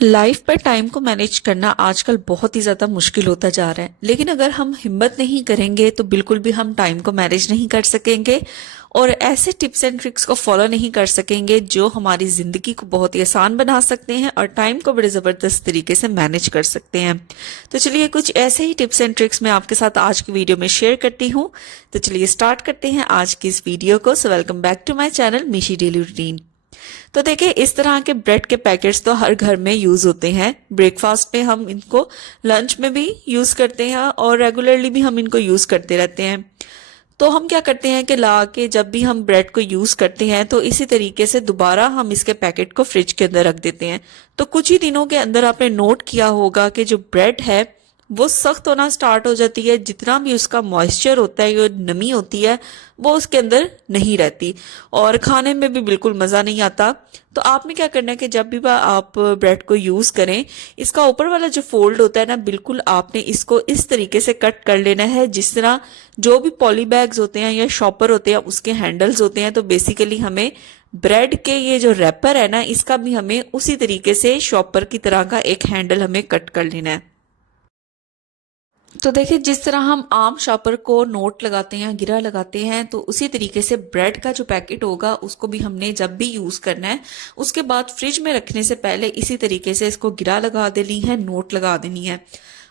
Life पर time को manage करना आजकल बहुत ही ज़्यादा मुश्किल होता जा रहा है। लेकिन अगर हम हिम्मत नहीं करेंगे तो बिल्कुल भी हम टाइम को मैनेज नहीं कर सकेंगे और ऐसे टिप्स एंड ट्रिक्स को फॉलो नहीं कर सकेंगे जो हमारी ज़िंदगी को बहुत ही आसान बना सकते हैं और टाइम को बड़े ज़बरदस्त तरीके से मैनेज कर सकते हैं। तो चलिए कुछ ऐसे ही टिप्स एंड ट्रिक्स मैं आपके साथ आज की वीडियो में शेयर करती हूँ। तो चलिए स्टार्ट करते हैं आज की इस वीडियो को। So welcome back to my channel मीशी डेली रूटीन। तो देखिए, इस तरह के ब्रेड के पैकेट्स तो हर घर में यूज होते हैं। ब्रेकफास्ट में हम इनको, लंच में भी यूज करते हैं और रेगुलरली भी हम इनको यूज करते रहते हैं। तो हम क्या करते हैं कि ला के जब भी हम ब्रेड को यूज करते हैं तो इसी तरीके से दोबारा हम इसके पैकेट को फ्रिज के अंदर रख देते हैं। तो कुछ ही दिनों के अंदर आपने नोट किया होगा कि जो ब्रेड है वो सख्त होना स्टार्ट हो जाती है। जितना भी उसका मॉइस्चर होता है, जो नमी होती है, वो उसके अंदर नहीं रहती और खाने में भी बिल्कुल मज़ा नहीं आता। तो आपने क्या करना है कि जब भी आप ब्रेड को यूज़ करें, इसका ऊपर वाला जो फोल्ड होता है ना, बिल्कुल आपने इसको इस तरीके से कट कर लेना है जिस तरह जो भी पॉली बैग्स होते हैं या शॉपर होते हैं उसके हैंडल्स होते हैं। तो बेसिकली हमें ब्रेड के ये जो रैपर है ना, इसका भी हमें उसी तरीके से शॉपर की तरह का एक हैंडल हमें कट कर लेना है। तो देखिए, जिस तरह हम आम शॉपर को नोट लगाते हैं, गिरा लगाते हैं, तो उसी तरीके से ब्रेड का जो पैकेट होगा उसको भी हमने जब भी यूज करना है उसके बाद फ्रिज में रखने से पहले इसी तरीके से इसको गिरा लगा देनी है, नोट लगा देनी है।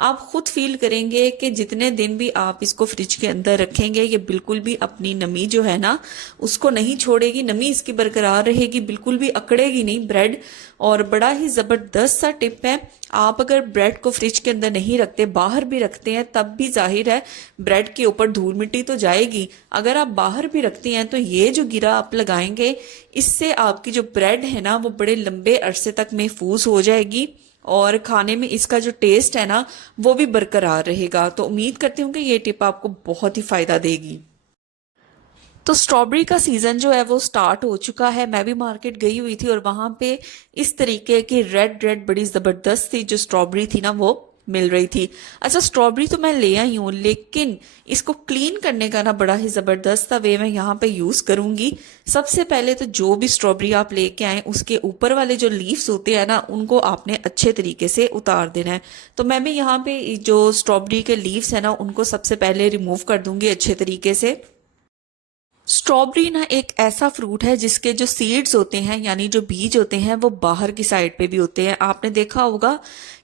आप खुद फील करेंगे कि जितने दिन भी आप इसको फ्रिज के अंदर रखेंगे ये बिल्कुल भी अपनी नमी जो है ना उसको नहीं छोड़ेगी। नमी इसकी बरकरार रहेगी, बिल्कुल भी अकड़ेगी नहीं ब्रेड। और बड़ा ही जबरदस्त सा टिप है, आप अगर ब्रेड को फ्रिज के अंदर नहीं रखते, बाहर भी रखते हैं, तब भी जाहिर है ब्रेड के ऊपर धूल मिट्टी तो जाएगी। अगर आप बाहर भी रखते हैं तो ये जो गिरा आप लगाएंगे, इससे आपकी जो ब्रेड है ना वो बड़े लंबे अरसे तक महफूज हो जाएगी और खाने में इसका जो टेस्ट है ना वो भी बरकरार रहेगा। तो उम्मीद करती हूँ कि ये टिप आपको बहुत ही फायदा देगी। तो स्ट्रॉबेरी का सीजन जो है वो स्टार्ट हो चुका है। मैं भी मार्केट गई हुई थी और वहां पे इस तरीके की रेड रेड बड़ी जबरदस्त थी जो स्ट्रॉबेरी थी ना वो मिल रही थी। अच्छा, स्ट्रॉबेरी तो मैं ले आई हूँ, लेकिन इसको क्लीन करने का ना बड़ा ही जबरदस्त सा वे मैं यहाँ पे यूज करूंगी। सबसे पहले तो जो भी स्ट्रॉबेरी आप लेके आए उसके ऊपर वाले जो लीव्स होते हैं ना उनको आपने अच्छे तरीके से उतार देना है। तो मैं भी यहाँ पे जो स्ट्रॉबेरी के लीव्स है ना उनको सबसे पहले रिमूव कर दूंगी अच्छे तरीके से। स्ट्रॉबेरी ना एक ऐसा फ्रूट है जिसके जो सीड्स होते हैं, यानी जो बीज होते हैं, वो बाहर की साइड पे भी होते हैं। आपने देखा होगा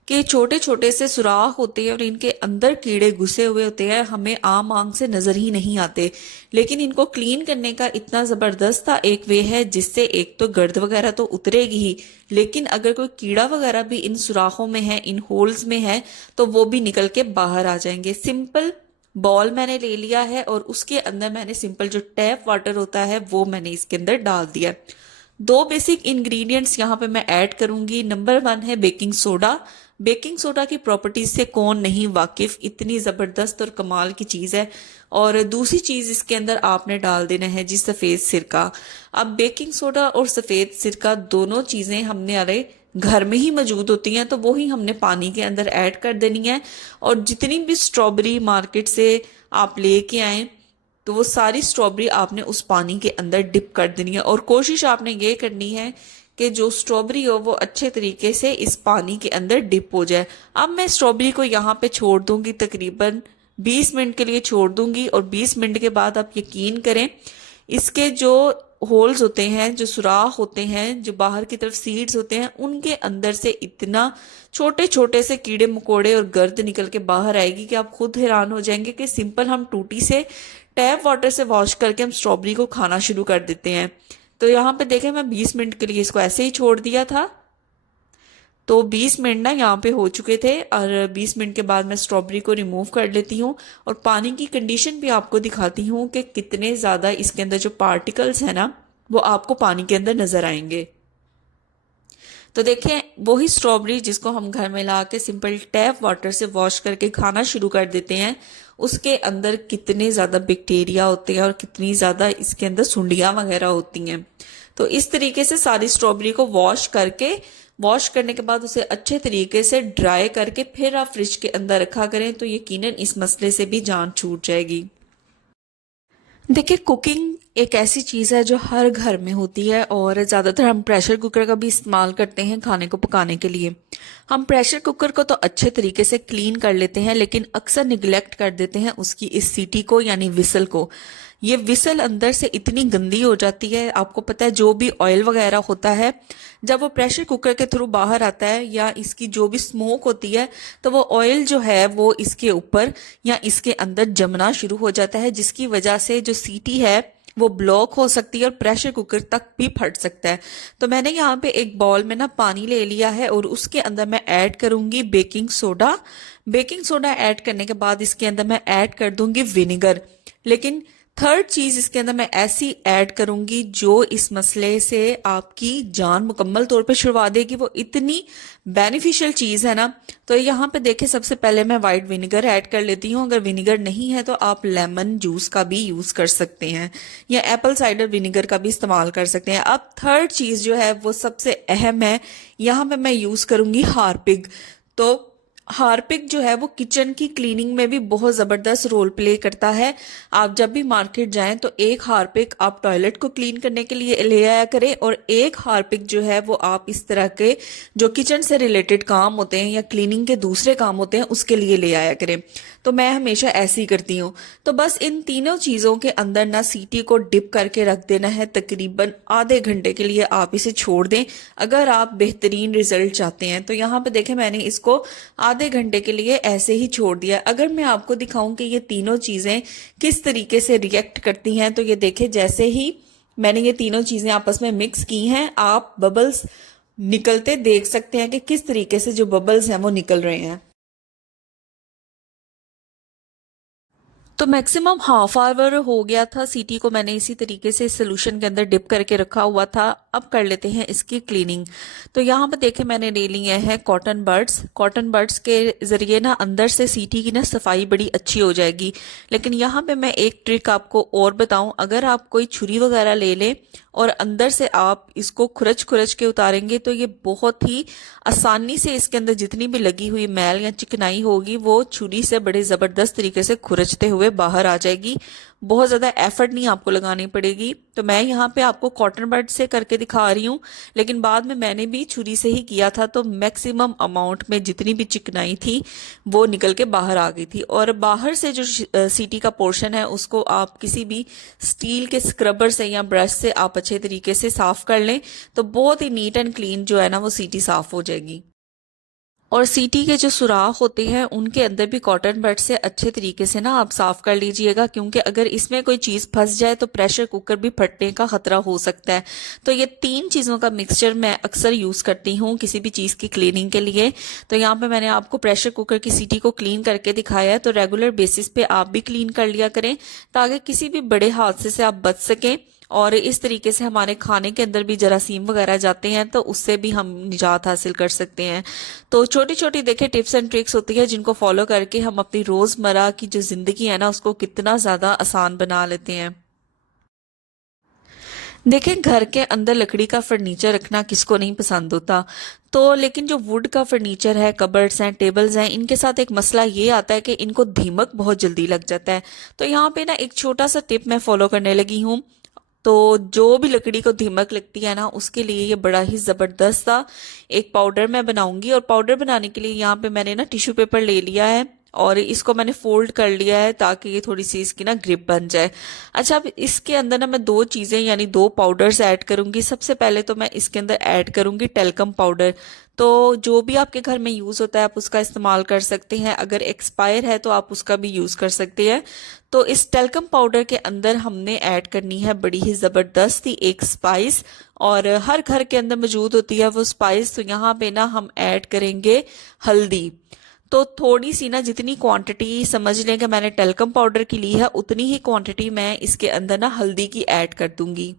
कि छोटे छोटे से सुराख होते हैं और इनके अंदर कीड़े घुसे हुए होते हैं, हमें आम आंख से नजर ही नहीं आते। लेकिन इनको क्लीन करने का इतना जबरदस्त सा एक वे है जिससे एक तो गर्द वगैरह तो उतरेगी ही, लेकिन अगर कोई कीड़ा वगैरह भी इन सुराखों में है, इन होल्स में है, तो वो भी निकल के बाहर आ जाएंगे। सिंपल बॉल मैंने ले लिया है और उसके अंदर मैंने सिंपल जो टैप वाटर होता है वो मैंने इसके अंदर डाल दिया। दो बेसिक इंग्रेडिएंट्स यहाँ पे मैं ऐड करूंगी। नंबर 1 है बेकिंग सोडा। बेकिंग सोडा की प्रॉपर्टीज से कौन नहीं वाकिफ, इतनी जबरदस्त और कमाल की चीज है। और दूसरी चीज इसके अंदर आपने डाल देना है जी सफेद सिरका। अब बेकिंग सोडा और सफेद सिरका दोनों चीजें हमने अरे घर में ही मौजूद होती हैं, तो वो ही हमने पानी के अंदर ऐड कर देनी है। और जितनी भी स्ट्रॉबेरी मार्केट से आप लेके आए तो वो सारी स्ट्रॉबेरी आपने उस पानी के अंदर डिप कर देनी है और कोशिश आपने ये करनी है कि जो स्ट्रॉबेरी हो वो अच्छे तरीके से इस पानी के अंदर डिप हो जाए। अब मैं स्ट्रॉबेरी को यहाँ पे छोड़ दूंगी, तकरीबन 20 मिनट के लिए छोड़ दूंगी और 20 मिनट के बाद आप यकीन करें इसके जो होल्स होते हैं, जो सुराख होते हैं, जो बाहर की तरफ सीड्स होते हैं, उनके अंदर से इतना छोटे छोटे से कीड़े मकोड़े और गर्द निकल के बाहर आएगी कि आप खुद हैरान हो जाएंगे कि सिंपल हम टूटी से टैप वाटर से वॉश करके हम स्ट्रॉबेरी को खाना शुरू कर देते हैं। तो यहाँ पे देखें, मैं 20 मिनट के लिए इसको ऐसे ही छोड़ दिया था। तो 20 मिनट ना यहाँ पे हो चुके थे और 20 मिनट के बाद मैं स्ट्रॉबेरी को रिमूव कर लेती हूँ और पानी की कंडीशन भी आपको दिखाती हूँ कि कितने ज़्यादा इसके अंदर जो पार्टिकल्स है ना वो आपको पानी के अंदर नजर आएंगे। तो देखें, वही स्ट्रॉबेरी जिसको हम घर में ला के सिंपल टैप वाटर से वॉश करके खाना शुरू कर देते हैं, उसके अंदर कितने ज़्यादा बैक्टीरिया होते हैं और कितनी ज़्यादा इसके अंदर सुंडियाँ वगैरह होती हैं। तो इस तरीके से सारी स्ट्रॉबेरी को वॉश करने के बाद उसे अच्छे तरीके से ड्राई करके फिर आप फ्रिज के अंदर रखा करें, तो यकीनन इस मसले से भी जान छूट जाएगी। देखिए, कुकिंग एक ऐसी चीज़ है जो हर घर में होती है और ज़्यादातर हम प्रेशर कुकर का भी इस्तेमाल करते हैं खाने को पकाने के लिए। हम प्रेशर कुकर को तो अच्छे तरीके से क्लीन कर लेते हैं, लेकिन अक्सर निगलेक्ट कर देते हैं उसकी इस सीटी को यानी विसल को। ये विसल अंदर से इतनी गंदी हो जाती है, आपको पता है जो भी ऑयल वगैरह होता है जब वो प्रेशर कुकर के थ्रू बाहर आता है या इसकी जो भी स्मोक होती है तो वो ऑयल जो है वो इसके ऊपर या इसके अंदर जमना शुरू हो जाता है, जिसकी वजह से जो सीटी है वो ब्लॉक हो सकती है और प्रेशर कुकर तक भी फट सकता है। तो मैंने यहाँ पे एक बाउल में ना पानी ले लिया है और उसके अंदर मैं ऐड करूंगी baking soda. Baking soda add करने के बाद इसके अंदर मैं ऐड कर दूंगी विनेगर। लेकिन थर्ड चीज इसके अंदर मैं ऐसी ऐड करूंगी जो इस मसले से आपकी जान मुकम्मल तौर पे छुड़वा देगी, वो इतनी बेनिफिशियल चीज है ना। तो यहाँ पे देखे सबसे पहले मैं वाइट विनेगर ऐड कर लेती हूँ। अगर विनेगर नहीं है तो आप लेमन जूस का भी यूज कर सकते हैं या एप्पल साइडर विनेगर का भी इस्तेमाल कर सकते हैं। अब थर्ड चीज जो है वो सबसे अहम है, यहाँ पे मैं यूज करूंगी हार्पिक। तो हार्पिक जो है वो किचन की क्लीनिंग में भी बहुत जबरदस्त रोल प्ले करता है। आप जब भी मार्केट जाएं तो एक हार्पिक आप टॉयलेट को क्लीन करने के लिए ले आया करें और एक हार्पिक जो है वो आप इस तरह के जो किचन से रिलेटेड काम होते हैं या क्लीनिंग के दूसरे काम होते हैं उसके लिए ले आया करें। तो मैं हमेशा ऐसे ही करती हूँ। तो बस इन तीनों चीजों के अंदर ना सीटी को डिप करके रख देना है, तकरीबन आधे घंटे के लिए आप इसे छोड़ दें अगर आप बेहतरीन रिजल्ट चाहते हैं। तो यहाँ पे देखें मैंने इसको आधे घंटे के लिए ऐसे ही छोड़ दिया। अगर मैं आपको दिखाऊं कि ये तीनों चीजें किस तरीके से रिएक्ट करती हैं तो ये देखें, जैसे ही मैंने ये तीनों चीजें आपस में मिक्स की हैं आप बबल्स निकलते देख सकते हैं कि किस तरीके से जो बबल्स हैं वो निकल रहे हैं। तो मैक्सिमम हाफ आवर हो गया था, सीटी को मैंने इसी तरीके से सोल्यूशन के अंदर डिप करके रखा हुआ था। अब कर लेते हैं इसकी क्लीनिंग। तो यहाँ पे देखें मैंने ले लिए हैं कॉटन बड्स। कॉटन बड्स के जरिए ना अंदर से सीटी की ना सफाई बड़ी अच्छी हो जाएगी। लेकिन यहाँ पे मैं एक ट्रिक आपको और बताऊं, अगर आप कोई छुरी वगैरह ले लें और अंदर से आप इसको खुरच खुरच के उतारेंगे तो ये बहुत ही आसानी से इसके अंदर जितनी भी लगी हुई मैल या चिकनाई होगी वो छुरी से बड़े जबरदस्त तरीके से खुरचते हुए बाहर आ जाएगी। बहुत ज्यादा एफर्ट नहीं आपको लगानी पड़ेगी। तो मैं यहाँ पे आपको कॉटन बड से करके दिखा रही हूँ, लेकिन बाद में मैंने भी छुरी से ही किया था तो मैक्सिमम अमाउंट में जितनी भी चिकनाई थी वो निकल के बाहर आ गई थी। और बाहर से जो सीटी का पोर्शन है उसको आप किसी भी स्टील के स्क्रबर से या ब्रश से आप अच्छे तरीके से साफ कर लें तो बहुत ही नीट एंड क्लीन जो है ना वो सीटी साफ हो जाएगी। और सीटी के जो सुराख होते हैं उनके अंदर भी कॉटन बड से अच्छे तरीके से ना आप साफ कर लीजिएगा, क्योंकि अगर इसमें कोई चीज फंस जाए तो प्रेशर कुकर भी फटने का खतरा हो सकता है। तो ये तीन चीजों का मिक्सचर मैं अक्सर यूज करती हूँ किसी भी चीज की क्लीनिंग के लिए। तो यहाँ पे मैंने आपको प्रेशर कुकर की सीटी को क्लीन करके दिखाया है। तो रेगुलर बेसिस पे आप भी क्लीन कर लिया करें ताकि किसी भी बड़े हादसे से आप बच सकें। और इस तरीके से हमारे खाने के अंदर भी जरासीम वगैरह जाते हैं तो उससे भी हम निजात हासिल कर सकते हैं। तो छोटी छोटी देखे टिप्स एंड ट्रिक्स होती है जिनको फॉलो करके हम अपनी रोजमर्रा की जो जिंदगी है ना उसको कितना ज्यादा आसान बना लेते हैं। देखें घर के अंदर लकड़ी का फर्नीचर रखना किसको नहीं पसंद होता। तो लेकिन जो वुड का फर्नीचर है, कबर्ड्स हैं, टेबल्स हैं, इनके साथ एक मसला ये आता है कि इनको दीमक बहुत जल्दी लग जाता है। तो यहाँ पे ना एक छोटा सा टिप मैं फॉलो करने लगी हूँ। तो जो भी लकड़ी को दीमक लगती है ना उसके लिए ये बड़ा ही जबरदस्त सा एक पाउडर मैं बनाऊंगी। और पाउडर बनाने के लिए यहाँ पे मैंने ना टिश्यू पेपर ले लिया है और इसको मैंने फोल्ड कर लिया है ताकि ये थोड़ी सी इसकी ना ग्रिप बन जाए। अच्छा, अब इसके अंदर ना मैं दो चीजें यानी दो पाउडर्स ऐड करूंगी। सबसे पहले तो मैं इसके अंदर ऐड करूंगी टेल्कम पाउडर। तो जो भी आपके घर में यूज होता है आप उसका इस्तेमाल कर सकते हैं, अगर एक्सपायर है तो आप उसका भी यूज कर सकते हैं। तो इस टेल्कम पाउडर के अंदर हमने ऐड करनी है बड़ी ही जबरदस्त ही एक स्पाइस, और हर घर के अंदर मौजूद होती है वो स्पाइस। तो यहाँ पे ना हम ऐड करेंगे हल्दी। तो थोड़ी सी ना जितनी क्वांटिटी समझ लें कि मैंने टेल्कम पाउडर की ली है उतनी ही क्वांटिटी मैं इसके अंदर ना हल्दी की ऐड कर दूंगी।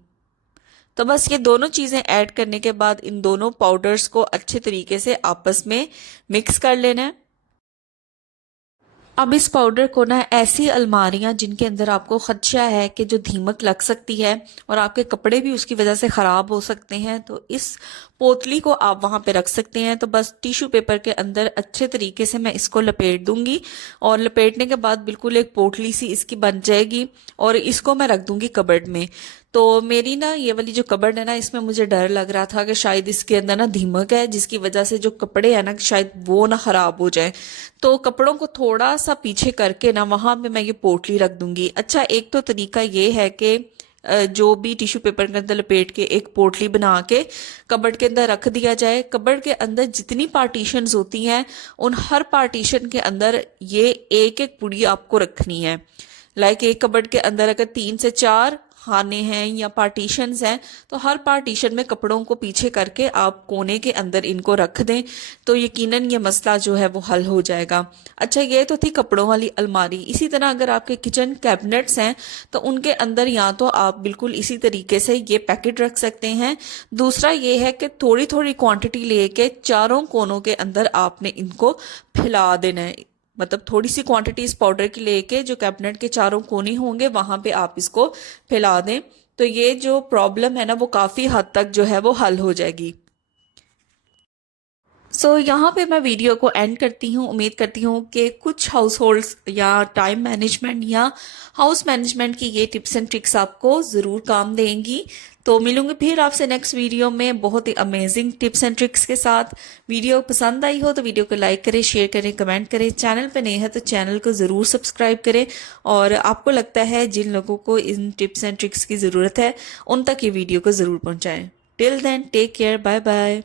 तो बस ये दोनों चीजें ऐड करने के बाद इन दोनों पाउडर्स को अच्छे तरीके से आपस में मिक्स कर लेना है। अब इस पाउडर को ना ऐसी अलमारियां जिनके अंदर आपको खदशा है कि जो दीमक लग सकती है और आपके कपड़े भी उसकी वजह से खराब हो सकते हैं, तो इस पोटली को आप वहां पे रख सकते हैं। तो बस टिश्यू पेपर के अंदर अच्छे तरीके से मैं इसको लपेट दूंगी और लपेटने के बाद बिल्कुल एक पोटली सी इसकी बन जाएगी और इसको मैं रख दूंगी कबर्ड में। तो मेरी ना ये वाली जो कबर्ड है ना, इसमें मुझे डर लग रहा था कि शायद इसके अंदर ना दीमक है, जिसकी वजह से जो कपड़े हैं ना शायद वो ना खराब हो जाए। तो कपड़ों को थोड़ा सा पीछे करके ना वहां पे मैं ये पोटली रख दूंगी। अच्छा, एक तो तरीका ये है कि जो भी टिश्यू पेपर के अंदर लपेट के एक पोटली बना के कबर्ड के अंदर रख दिया जाए। कबर्ड के अंदर जितनी पार्टीशंस होती हैं उन हर पार्टीशन के अंदर ये एक एक पुड़ी आपको रखनी है। लाइक एक कबर्ड के अंदर अगर 3 से 4 खाने हैं या पार्टीशंस हैं तो हर पार्टीशन में कपड़ों को पीछे करके आप कोने के अंदर इनको रख दें, तो यकीनन ये मसला जो है वो हल हो जाएगा। अच्छा, ये तो थी कपड़ों वाली अलमारी। इसी तरह अगर आपके किचन कैबिनेट्स हैं तो उनके अंदर या तो आप बिल्कुल इसी तरीके से ये पैकेट रख सकते हैं। दूसरा ये है कि थोड़ी थोड़ी क्वांटिटी लेके चारों कोनों के अंदर आपने इनको फैला देना है। मतलब थोड़ी सी क्वांटिटी इस पाउडर की लेके जो कैबिनेट के चारों कोने होंगे वहां पे आप इसको फैला दें, तो ये जो प्रॉब्लम है ना वो काफी हद तक जो है वो हल हो जाएगी। यहाँ पे मैं वीडियो को एंड करती हूँ। उम्मीद करती हूँ कि कुछ हाउस होल्ड्स या टाइम मैनेजमेंट या हाउस मैनेजमेंट की ये टिप्स एंड ट्रिक्स आपको ज़रूर काम देंगी। तो मिलूंगी फिर आपसे नेक्स्ट वीडियो में बहुत ही अमेजिंग टिप्स एंड ट्रिक्स के साथ। वीडियो पसंद आई हो तो वीडियो को लाइक करें, शेयर करें, कमेंट करें। चैनल पे नए हैं तो चैनल को ज़रूर सब्सक्राइब करें और आपको लगता है जिन लोगों को इन टिप्स एंड ट्रिक्स की ज़रूरत है उन तक ये वीडियो को ज़रूर पहुँचाएँ। Till then take care, bye bye.